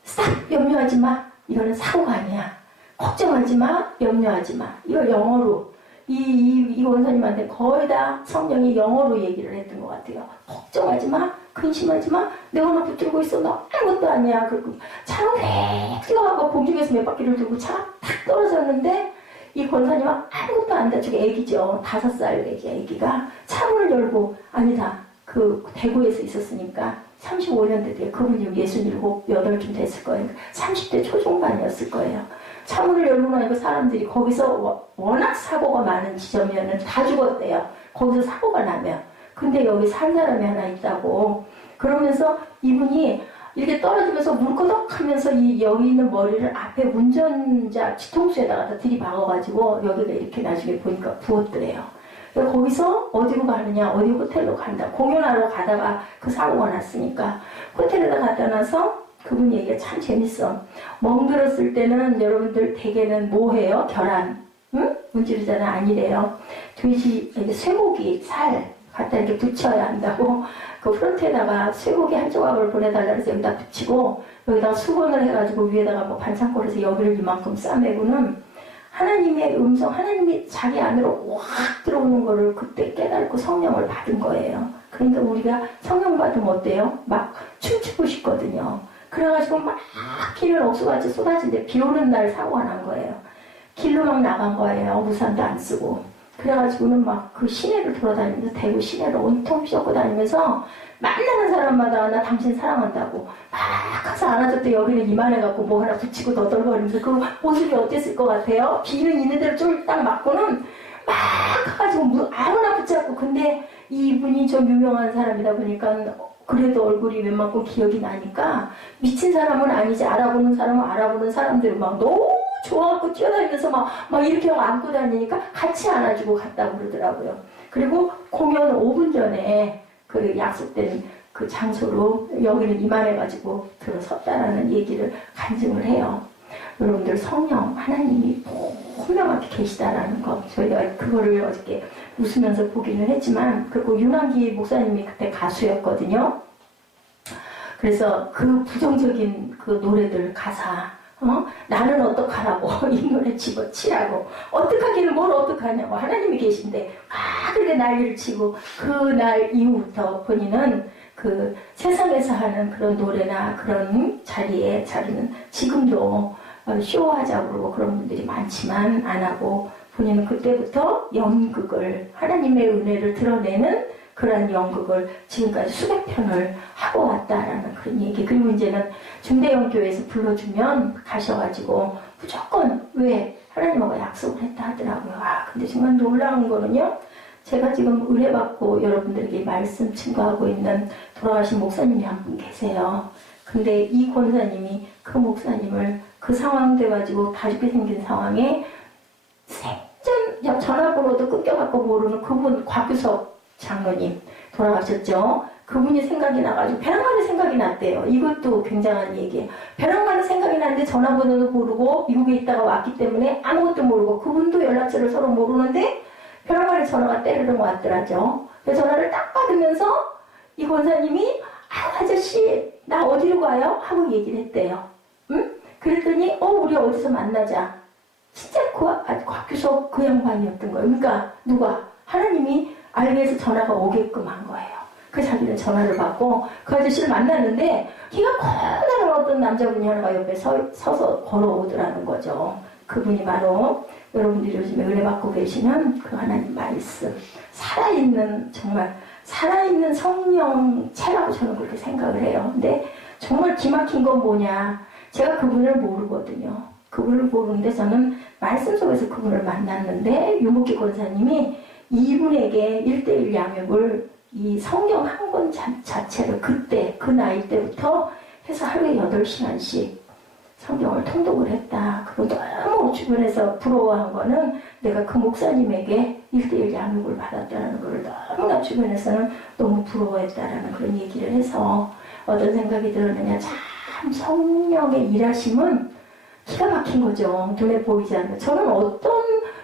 스탑 염려하지 마. 이거는 사고가 아니야. 걱정하지 마. 염려하지 마. 이걸 영어로 이 원사님한테 거의 다 성령이 영어로 얘기를 했던 것 같아요. 걱정하지 마. 근심하지 마. 내가 너 붙들고 있어. 너 아무것도 아니야. 그리고 차가 휙 뛰어가고 공중에서 몇 바퀴를 돌고 차가 탁 떨어졌는데 이 권사님은 아무것도 안 다치고 애기죠. 5살 애기가 차문을 열고 아니다. 그 대구에서 있었으니까 35년 됐대요. 그분이 67, 8쯤 됐을 거예요. 30대 초중반이었을 거예요. 차문을 열고 나니까 사람들이 거기서 워낙 사고가 많은 지점이었는 다 죽었대요. 거기서 사고가 나면. 근데 여기 산 사람이 하나 있다고. 그러면서 이분이 이렇게 떨어지면서 물거덕 하면서 여기 있는 머리를 앞에 운전자 뒤통수에다가 들이박아가지고 여기가 이렇게 나중에 보니까 부었더래요. 거기서 어디로 가느냐, 어디 호텔로 간다. 공연하러 가다가 그 사고가 났으니까 호텔에다 갖다 놔서 그분 얘기가 참 재밌어. 멍들었을 때는 여러분들 대개는 뭐 해요? 계란. 응? 문지르잖아. 아니래요. 돼지, 쇠고기, 살 갖다 이렇게 붙여야 한다고. 그 프론트에다가 쇠고기 한 조각을 보내달라 해서 여기다 붙이고 여기다가 수건을 해가지고 위에다가 뭐 반창고를 여기를 이만큼 싸매고는 하나님의 음성, 하나님이 자기 안으로 확 들어오는 거를 그때 깨닫고 성령을 받은 거예요. 그러니까 우리가 성령 받으면 어때요? 막 춤추고 싶거든요. 그래가지고 막 길을 억수같이 쏟아지는데 비 오는 날 사고가 난 거예요. 길로 막 나간 거예요. 우산도 안 쓰고. 그래가지고는 막 그 시내를 돌아다니면서 대구 시내를 온통 휘젓고 다니면서 만나는 사람마다 나 당신 사랑한다고 막 가서 안아줬대. 여기는 이만해갖고 뭐 하나 붙이고 너덜거리면서 그 모습이 어땠을 것 같아요? 비는 있는 대로 쫄딱 맞고는 막 가가지고 아무나 붙잡고. 근데 이분이 좀 유명한 사람이다 보니까 그래도 얼굴이 웬만큼 기억이 나니까 미친 사람은 아니지. 알아보는 사람은 알아보는 사람들은 막 너무 좋아갖고 뛰어다니면서 막 이렇게 하고 안고 다니니까 같이 안아주고 갔다고 그러더라고요. 그리고 공연 5분 전에 그 약속된 그 장소로 여기는 이만해가지고 들어섰다라는 얘기를 간증을 해요. 여러분들 성령 하나님이 분명하게 계시다라는 거 저희가 그거를 어저께 웃으면서 보기는 했지만 그리고 윤환기 목사님이 그때 가수였거든요. 그래서 그 부정적인 그 노래들 가사 나는 어떡하라고 이 노래 집어치라고 어떡하기는 뭘 어떡하냐고 하나님이 계신데 그렇게 난리를 치고 그날 이후부터 본인은 그 세상에서 하는 그런 노래나 그런 자리는 지금도 쇼하자고 그러고 그런 분들이 많지만 안 하고 본인은 그때부터 연극을 하나님의 은혜를 드러내는 그러한 연극을 지금까지 수백 편을 하고 왔다라는 그런 얘기. 그리고 이제는 중대형교회에서 불러주면 가셔가지고 무조건 왜 하나님하고 약속을 했다 하더라고요. 근데 정말 놀라운 거는요. 제가 지금 의뢰받고 여러분들에게 말씀 증거하고 있는 돌아가신 목사님이 한 분 계세요. 근데 이 권사님이 그 목사님을 그 상황 돼가지고 다 죽게 생긴 상황에 생전 전화번호도 끊겨갖고 모르는 그분 곽규석 장로님 돌아가셨죠. 그분이 생각이 나가지고 벼랑 가는 생각이 났대요. 이것도 굉장한 얘기예요. 벼랑 가는 생각이 났는데 전화번호도 모르고 미국에 있다가 왔기 때문에 아무것도 모르고 그분도 연락처를 서로 모르는데 벼랑 가는 전화가 때리러 왔더라죠. 그 전화를 딱 받으면서 이 권사님이 아저씨 나 어디로 가요? 하고 얘기를 했대요. 응? 그랬더니 우리 어디서 만나자. 진짜 곽규석 그 양반이었던 거예요. 그러니까 누가? 하나님이 알게 해서 전화가 오게끔 한 거예요. 그 자기는 전화를 받고 그 아저씨를 만났는데 키가 커다란 어떤 남자분이 하나가 옆에 서서 걸어오더라는 거죠. 그분이 바로 여러분들이 요즘에 은혜 받고 계시는 그 하나님 말씀 살아있는 정말 살아있는 성령체라고 저는 그렇게 생각을 해요. 근데 정말 기막힌 건 뭐냐. 제가 그분을 모르거든요. 그분을 모르는데 저는 말씀 속에서 그분을 만났는데 유목기 권사님이 이분에게 1:1 양육을 이 성경 한 권 자체를 그때 그 나이 때부터 해서 하루에 8시간씩 성경을 통독을 했다. 그리고 너무 주변에서 부러워한 거는 내가 그 목사님에게 1:1 양육을 받았다는 걸 너무나 주변에서는 너무 부러워했다라는 그런 얘기를 해서 어떤 생각이 들었느냐. 참 성령의 일하심은 기가 막힌 거죠. 눈에 보이지 않는. 저는 어떤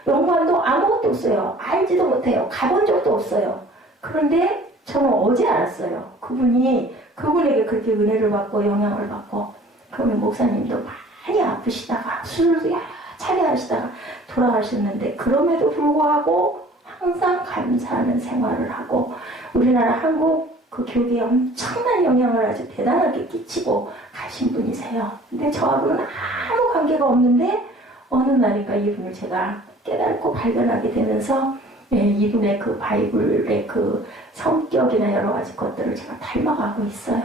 연관도 아무것도 없어요. 알지도 못해요. 가본 적도 없어요. 그런데 저는 어제 알았어요. 그분에게 그렇게 은혜를 받고 영향을 받고 그러면 목사님도 많이 아프시다가 수술도 여러 차례 하시다가 돌아가셨는데 그럼에도 불구하고 항상 감사하는 생활을 하고 우리나라 한국 그 교계에 엄청난 영향을 아주 대단하게 끼치고 가신 분이세요. 근데 저하고는 아무 관계가 없는데 어느 날인가 이분을 제가 깨닫고 발견하게 되면서 이분의 그 바이블의 그 성격이나 여러 가지 것들을 제가 닮아가고 있어요.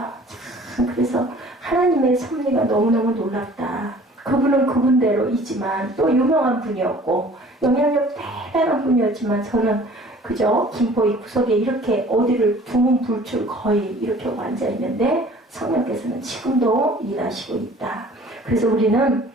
참 그래서 하나님의 섭리가 너무너무 놀랍다. 그분은 그분대로이지만 또 유명한 분이었고 영향력 대단한 분이었지만 저는 그저 김포 구석에 이렇게 어디를 두문불출 거의 이렇게 앉아있는데 성령께서는 지금도 일하시고 있다. 그래서 우리는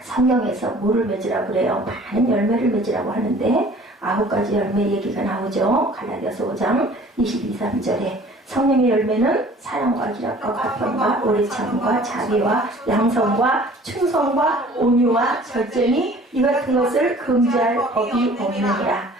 성경에서 뭐를 맺으라고 그래요? 많은 열매를 맺으라고 하는데 9가지 열매 얘기가 나오죠. 갈라디아서 5장 22, 23절에 성령의 열매는 사랑과 기락과 화평과 오래 참음과 자비와 양성과 충성과 온유와 절제니 이 같은 것을 금지할 법이 없느니라.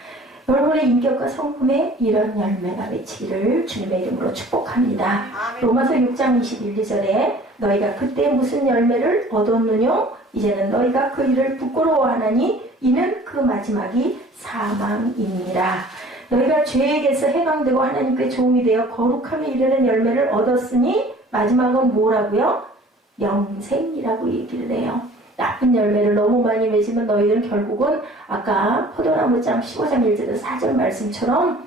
여러분의 인격과 성품에 이런 열매가 맺히기를 주님의 이름으로 축복합니다. 로마서 6장 21, 2절에 너희가 그때 무슨 열매를 얻었느뇨? 이제는 너희가 그 일을 부끄러워하나니 이는 그 마지막이 사망이니라. 너희가 죄에게서 해방되고 하나님께 도움이 되어 거룩함에 이르는 열매를 얻었으니 마지막은 뭐라고요? 영생이라고 얘기를 해요. 나쁜 열매를 너무 많이 맺으면 너희들은 결국은 아까 포도나무 장 15장 1절에서 4절 말씀처럼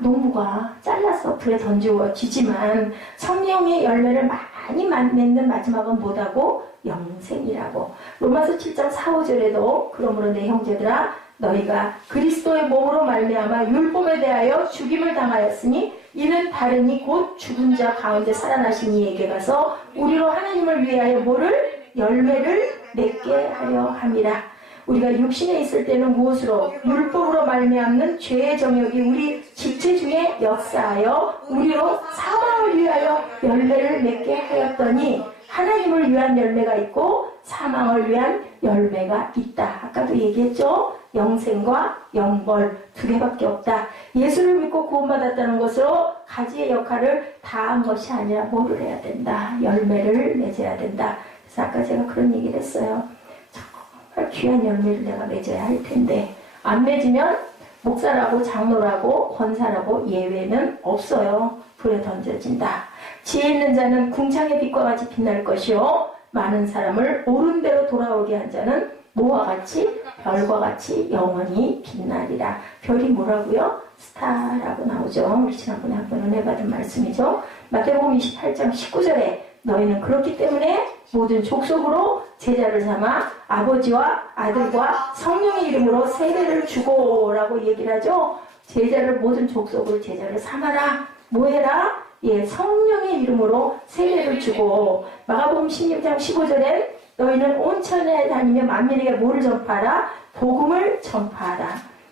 농부가 잘라서 불에 던지지만 성령의 열매를 많이 맺는 마지막은 뭐다고? 영생이라고. 로마서 7장 4, 5절에도 그러므로 내 형제들아 너희가 그리스도의 몸으로 말미암아 율법에 대하여 죽임을 당하였으니 이는 다르니 곧 죽은 자 가운데 살아나신 이에게 가서 우리로 하나님을 위하여 뭐를? 열매를 맺게 하려 함이라. 우리가 육신에 있을 때는 무엇으로? 율법으로 말미암는 죄의 정욕이 우리 지체 중에 역사하여 우리로 사망을 위하여 열매를 맺게 하였더니 하나님을 위한 열매가 있고 사망을 위한 열매가 있다. 아까도 얘기했죠? 영생과 영벌 두 개밖에 없다. 예수를 믿고 구원받았다는 것으로 가지의 역할을 다한 것이 아니라 뭐를 해야 된다. 열매를 맺어야 된다. 그래서 아까 제가 그런 얘기를 했어요. 정말 귀한 열매를 내가 맺어야 할 텐데 안 맺으면 목사라고 장로라고 권사라고 예외는 없어요. 불에 던져진다. 지혜 있는 자는 궁창의 빛과 같이 빛날 것이요 많은 사람을 옳은 대로 돌아오게 한 자는 뭐와 같이? 별과 같이 영원히 빛나리라. 별이 뭐라고요? 스타라고 나오죠. 우리 지난번에 한번 은혜 받은 말씀이죠. 마태복음 28장 19절에 너희는 그렇기 때문에 모든 족속으로 제자를 삼아 아버지와 아들과 성령의 이름으로 세례를 주고 라고 얘기를 하죠. 제자를 모든 족속으로 제자를 삼아라. 뭐해라? 예, 성령의 이름으로 세례를 주고 마가복음 16장 15절엔 너희는 온 천하에 다니며 만민에게 뭐를 전파하라? 복음을 전파하라.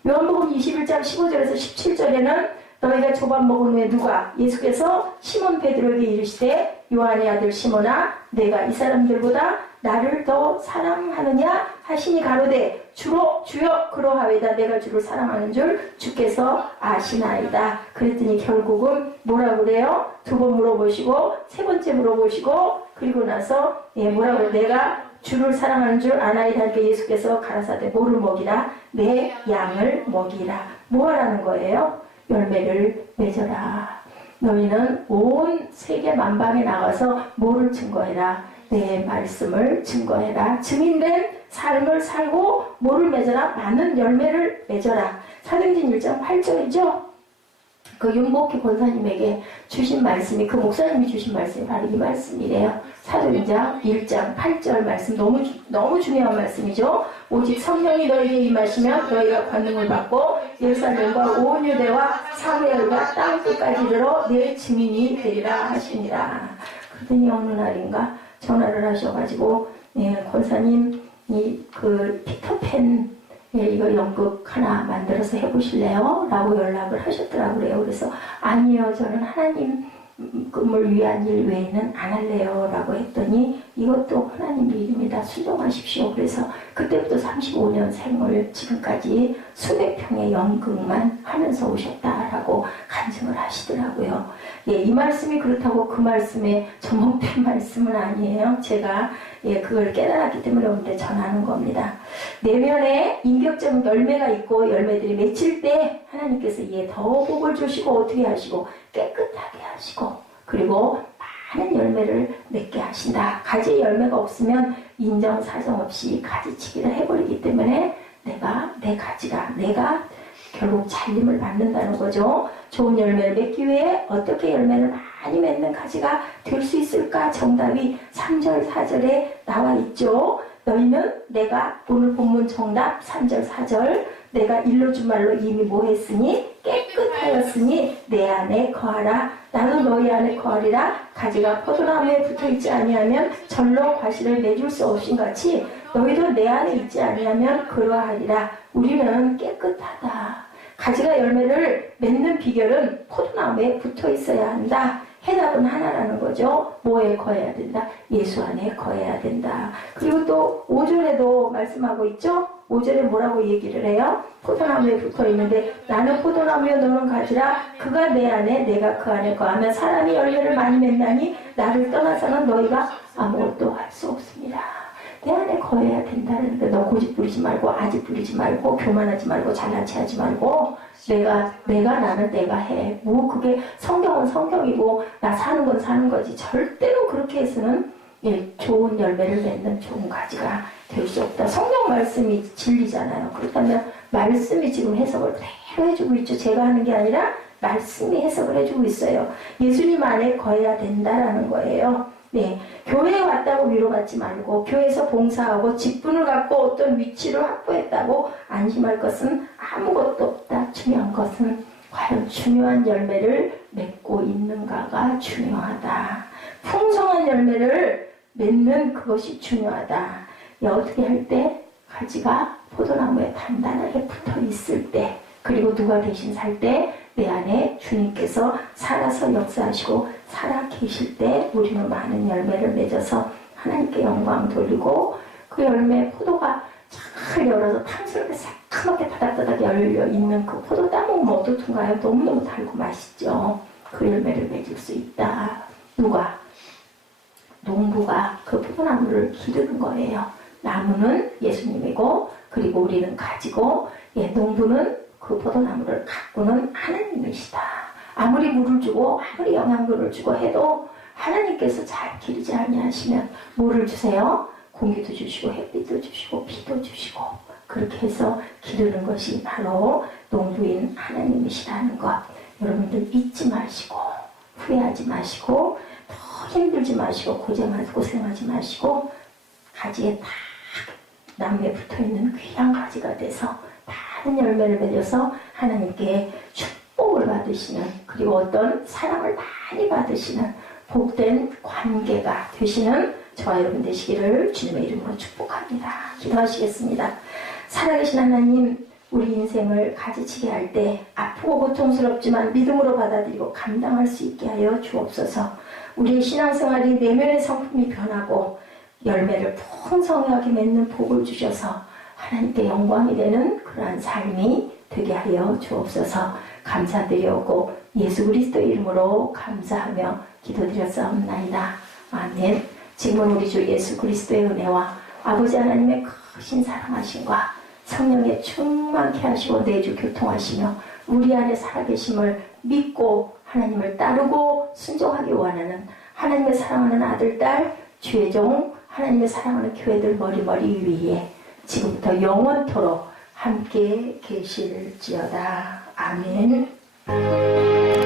요한복음 21장 15절에서 17절에는 너희가 조밥 먹은 후에 누가? 예수께서 시몬 베드로에게 이르시되 요한의 아들 시몬아 내가 이 사람들보다 나를 더 사랑하느냐 하시니 가로되 주여 그러하외다. 내가 주를 사랑하는 줄 주께서 아시나이다. 그랬더니 결국은 뭐라고 그래요? 두 번 물어보시고 세 번째 물어보시고 그리고 나서 뭐라고 그래요? 내가 주를 사랑하는 줄 아나이다. 하니까 예수께서 가라사대 뭐를 먹이라? 내 양을 먹이라. 뭐 하라는 거예요? 열매를 맺어라. 너희는 온 세계 만방에 나가서 뭐를 증거해라? 내 말씀을 증거해라. 증인된 삶을 살고 뭐를 맺어라? 많은 열매를 맺어라. 사도행전 1장 8절이죠. 그 윤복희 권사님에게 주신 말씀이 그 목사님이 주신 말씀이 바로 이 말씀이래요. 사도행전 1장 8절 말씀 너무 중요한 말씀이죠. 오직 성령이 너희에게 임하시면 너희가 권능을 받고 예루살렘과 온 유대와 사마리아와 땅 끝까지 이르러 내 증인이 되리라 하시니라. 그러더니 어느 날인가 전화를 하셔가지고 권사님 그 피터팬 이거 연극 하나 만들어서 해보실래요? 라고 연락을 하셨더라고요. 그래서 아니요 저는 하나님을 위한 일 외에는 안 할래요 라고 했더니 이것도 하나님 일입니다. 순종하십시오. 그래서 그때부터 35년 생을 지금까지 수백 평의 연극만 하면서 오셨다라고 간증을 하시더라고요. 이 말씀이 그렇다고 그 말씀에 전목된 말씀은 아니에요. 제가 그걸 깨달았기 때문에 오늘 전하는 겁니다. 내면에 인격적 열매가 있고 열매들이 맺힐 때 하나님께서 이에 더 복을 주시고 어떻게 하시고 깨끗하게 하시고 그리고 많은 열매를 맺게 하신다. 가지에 열매가 없으면 인정사정 없이 가지치기를 해버리기 때문에 내 가지가 내가 결국 잘림을 받는다는 거죠. 좋은 열매를 맺기 위해 어떻게 열매를 많이 맺는 가지가 될 수 있을까? 정답이 3절 4절에 나와 있죠. 너희는 내가 오늘 본문 정답 3절 4절 내가 일러준 말로 이미 뭐 했으니 깨끗하였으니 내 안에 거하라. 나도 너희 안에 거하리라. 가지가 포도나무에 붙어있지 아니하면 절로 과실을 맺을 수 없인 같이 너희도 내 안에 있지 아니하면 그러하리라. 우리는 깨끗하다. 가지가 열매를 맺는 비결은 포도나무에 붙어 있어야 한다. 해답은 하나라는 거죠. 뭐에 거해야 된다? 예수 안에 거해야 된다. 그리고 또 5절에도 말씀하고 있죠. 5절에 뭐라고 얘기를 해요? 포도나무에 붙어 있는데 나는 포도나무에 너는 가지라. 그가 내 안에 내가 그 안에 거하면 사람이 열매를 많이 맺나니 나를 떠나서는 너희가 아무것도 할 수 없습니다. 내 안에 거해야 된다는데 너 고집 부리지 말고 아집 부리지 말고 교만하지 말고 잘나치 하지 말고 나는 내가 해. 뭐 그게 성경은 성경이고 나 사는 건 사는 거지. 절대로 그렇게 해서는 좋은 열매를 맺는 좋은 가지가 될 수 없다. 성경 말씀이 진리잖아요. 그렇다면 말씀이 지금 해석을 그대로 해주고 있죠. 제가 하는 게 아니라 말씀이 해석을 해주고 있어요. 예수님 안에 거해야 된다라는 거예요. 교회에 왔다고 위로받지 말고 교회에서 봉사하고 직분을 갖고 어떤 위치를 확보했다고 안심할 것은 아무것도 없다. 중요한 것은 과연 중요한 열매를 맺고 있는가가 중요하다. 풍성한 열매를 맺는 그것이 중요하다. 어떻게 할 때? 가지가 포도나무에 단단하게 붙어 있을 때 그리고 누가 대신 살 때 내 안에 주님께서 살아서 역사하시고 살아 계실 때 우리는 많은 열매를 맺어서 하나님께 영광 돌리고 그 열매 포도가 잘 열어서 탕수육에 새카맣게 바닥바닥 열려 있는 그 포도 따먹으면 어떻든가요? 너무너무 달고 맛있죠. 그 열매를 맺을 수 있다. 누가? 농부가 그 포도나무를 기르는 거예요. 나무는 예수님이고 그리고 우리는 가지고 농부는 그 포도나무를 가꾸는 하나님이시다. 아무리 물을 주고 아무리 영양분을 주고 해도 하나님께서 잘 기르지 아니하시면 뭐를 주세요? 공기도 주시고 햇빛도 주시고 비도 주시고 그렇게 해서 기르는 것이 바로 농부인 하나님이시라는 것 여러분들 잊지 마시고 후회하지 마시고 더 힘들지 마시고 고생하지 마시고 가지에 딱 나무에 붙어있는 귀한 가지가 돼서 많은 열매를 맺어서 하나님께 축복을 받으시는 그리고 어떤 사랑을 많이 받으시는 복된 관계가 되시는 저와 여러분 되시기를 주님의 이름으로 축복합니다. 기도하시겠습니다. 살아계신 하나님 우리 인생을 가지치게 할 때 아프고 고통스럽지만 믿음으로 받아들이고 감당할 수 있게 하여 주옵소서. 우리의 신앙생활이 내면의 성품이 변하고 열매를 풍성하게 맺는 복을 주셔서 하나님께 영광이 되는 그러한 삶이 되게 하여 주옵소서. 감사드리오고 예수 그리스도의 이름으로 감사하며 기도드렸사옵나이다. 아멘. 지금은 우리 주 예수 그리스도의 은혜와 아버지 하나님의 크신 사랑하심과 성령의 충만케 하시고 내주 교통하시며 우리 안에 살아계심을 믿고 하나님을 따르고 순종하기 원하는 하나님의 사랑하는 아들, 딸, 주의 종, 하나님의 사랑하는 교회들 머리 위에 지금부터 영원토록 함께 계실지어다. 아멘.